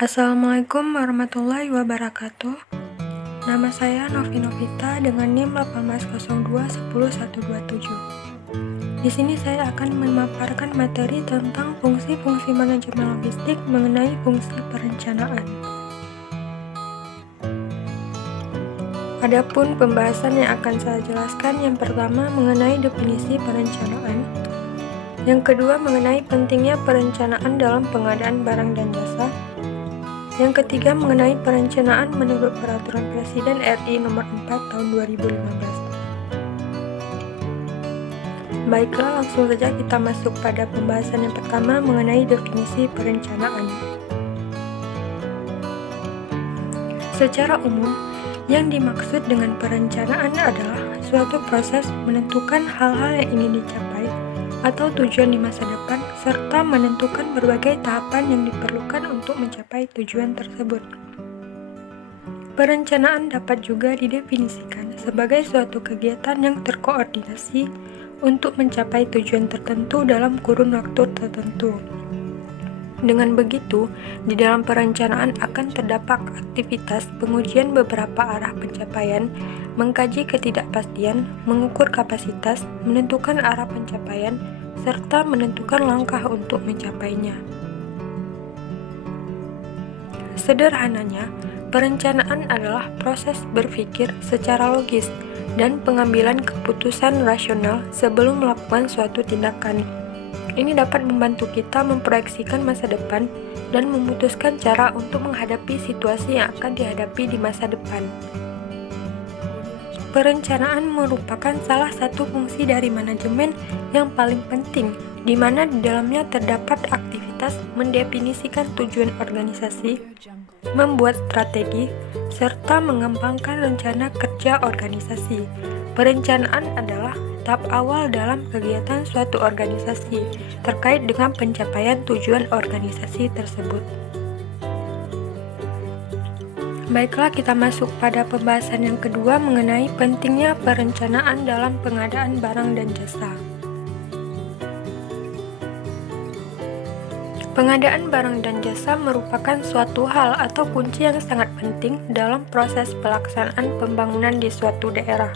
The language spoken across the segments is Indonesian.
Assalamualaikum warahmatullahi wabarakatuh. Nama saya Novi Novita dengan NIM 1802110127. Di sini saya akan memaparkan materi tentang fungsi-fungsi manajemen logistik mengenai fungsi perencanaan. Adapun pembahasan yang akan saya jelaskan, yang pertama mengenai definisi perencanaan, yang kedua mengenai pentingnya perencanaan dalam pengadaan barang dan jasa, yang ketiga mengenai perencanaan menurut Peraturan Presiden RI Nomor 4 Tahun 2015. Baiklah, langsung saja kita masuk pada pembahasan yang pertama mengenai definisi perencanaan. Secara umum, yang dimaksud dengan perencanaan adalah suatu proses menentukan hal-hal yang ingin dicapai atau tujuan di masa depan, serta menentukan berbagai tahapan yang diperlukan untuk mencapai tujuan tersebut. Perencanaan dapat juga didefinisikan sebagai suatu kegiatan yang terkoordinasi untuk mencapai tujuan tertentu dalam kurun waktu tertentu. Dengan begitu, di dalam perencanaan akan terdapat aktivitas pengujian beberapa arah pencapaian, mengkaji ketidakpastian, mengukur kapasitas, menentukan arah pencapaian, serta menentukan langkah untuk mencapainya. Sederhananya, perencanaan adalah proses berpikir secara logis dan pengambilan keputusan rasional sebelum melakukan suatu tindakan. Ini dapat membantu kita memproyeksikan masa depan dan memutuskan cara untuk menghadapi situasi yang akan dihadapi di masa depan. Perencanaan merupakan salah satu fungsi dari manajemen yang paling penting, di mana di dalamnya terdapat aktivitas mendefinisikan tujuan organisasi, membuat strategi, serta mengembangkan rencana kerja organisasi. Perencanaan adalah tahap awal dalam kegiatan suatu organisasi terkait dengan pencapaian tujuan organisasi tersebut. Baiklah, kita masuk pada pembahasan yang kedua mengenai pentingnya perencanaan dalam pengadaan barang dan jasa. Pengadaan barang dan jasa merupakan suatu hal atau kunci yang sangat penting dalam proses pelaksanaan pembangunan di suatu daerah.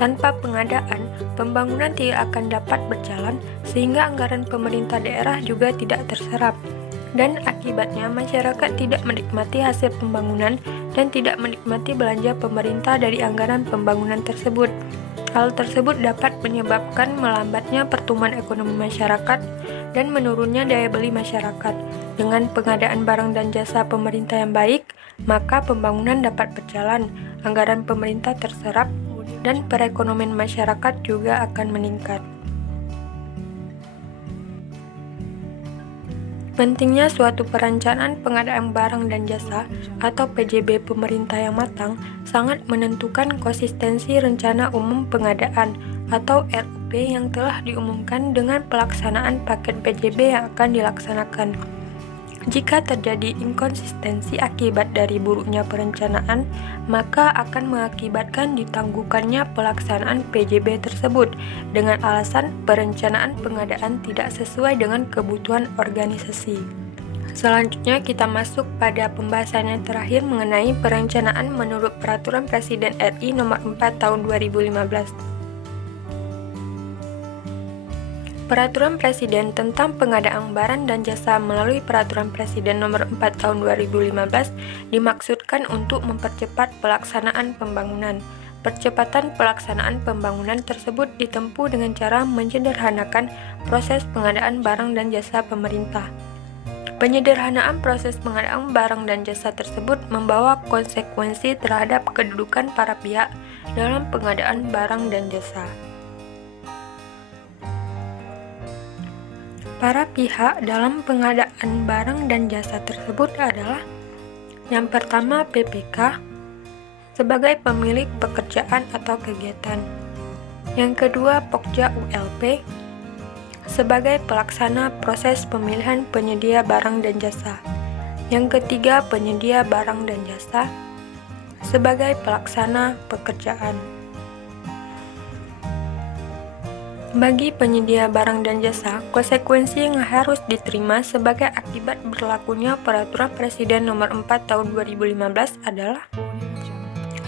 Tanpa pengadaan, pembangunan tidak akan dapat berjalan, sehingga anggaran pemerintah daerah juga tidak terserap. Dan akibatnya masyarakat tidak menikmati hasil pembangunan dan tidak menikmati belanja pemerintah dari anggaran pembangunan tersebut. Hal tersebut dapat menyebabkan melambatnya pertumbuhan ekonomi masyarakat dan menurunnya daya beli masyarakat. Dengan pengadaan barang dan jasa pemerintah yang baik, maka pembangunan dapat berjalan, anggaran pemerintah terserap, dan perekonomian masyarakat juga akan meningkat. Pentingnya suatu perencanaan pengadaan barang dan jasa atau PJB pemerintah yang matang sangat menentukan konsistensi rencana umum pengadaan atau RUP yang telah diumumkan dengan pelaksanaan paket PJB yang akan dilaksanakan. Jika terjadi inkonsistensi akibat dari buruknya perencanaan, maka akan mengakibatkan ditangguhkannya pelaksanaan PJB tersebut dengan alasan perencanaan pengadaan tidak sesuai dengan kebutuhan organisasi. Selanjutnya kita masuk pada pembahasan yang terakhir mengenai perencanaan menurut Peraturan Presiden RI Nomor 4 Tahun 2015. Peraturan Presiden tentang pengadaan barang dan jasa melalui Peraturan Presiden Nomor 4 Tahun 2015 dimaksudkan untuk mempercepat pelaksanaan pembangunan. Percepatan pelaksanaan pembangunan tersebut ditempuh dengan cara menyederhanakan proses pengadaan barang dan jasa pemerintah. Penyederhanaan proses pengadaan barang dan jasa tersebut membawa konsekuensi terhadap kedudukan para pihak dalam pengadaan barang dan jasa. Para pihak dalam pengadaan barang dan jasa tersebut adalah: yang pertama, PPK sebagai pemilik pekerjaan atau kegiatan, yang kedua, Pokja ULP sebagai pelaksana proses pemilihan penyedia barang dan jasa, yang ketiga, penyedia barang dan jasa sebagai pelaksana pekerjaan. Bagi penyedia barang dan jasa, konsekuensi yang harus diterima sebagai akibat berlakunya Peraturan Presiden Nomor 4 Tahun 2015 adalah: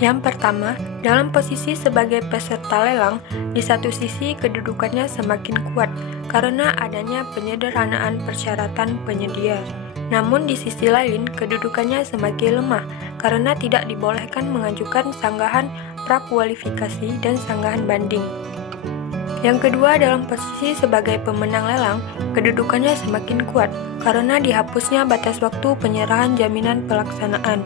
yang pertama, dalam posisi sebagai peserta lelang, di satu sisi kedudukannya semakin kuat karena adanya penyederhanaan persyaratan penyedia. Namun di sisi lain, kedudukannya semakin lemah karena tidak dibolehkan mengajukan sanggahan prakualifikasi dan sanggahan banding. Yang kedua, dalam posisi sebagai pemenang lelang, kedudukannya semakin kuat karena dihapusnya batas waktu penyerahan jaminan pelaksanaan.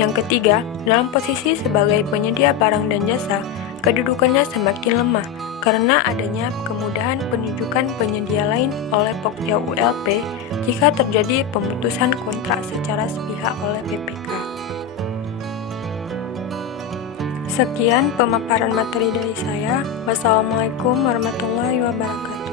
Yang ketiga, dalam posisi sebagai penyedia barang dan jasa, kedudukannya semakin lemah karena adanya kemudahan penunjukan penyedia lain oleh Pokja ULP jika terjadi pemutusan kontrak secara sepihak oleh PPK. Sekian pemaparan materi dari saya. Wassalamualaikum warahmatullahi wabarakatuh.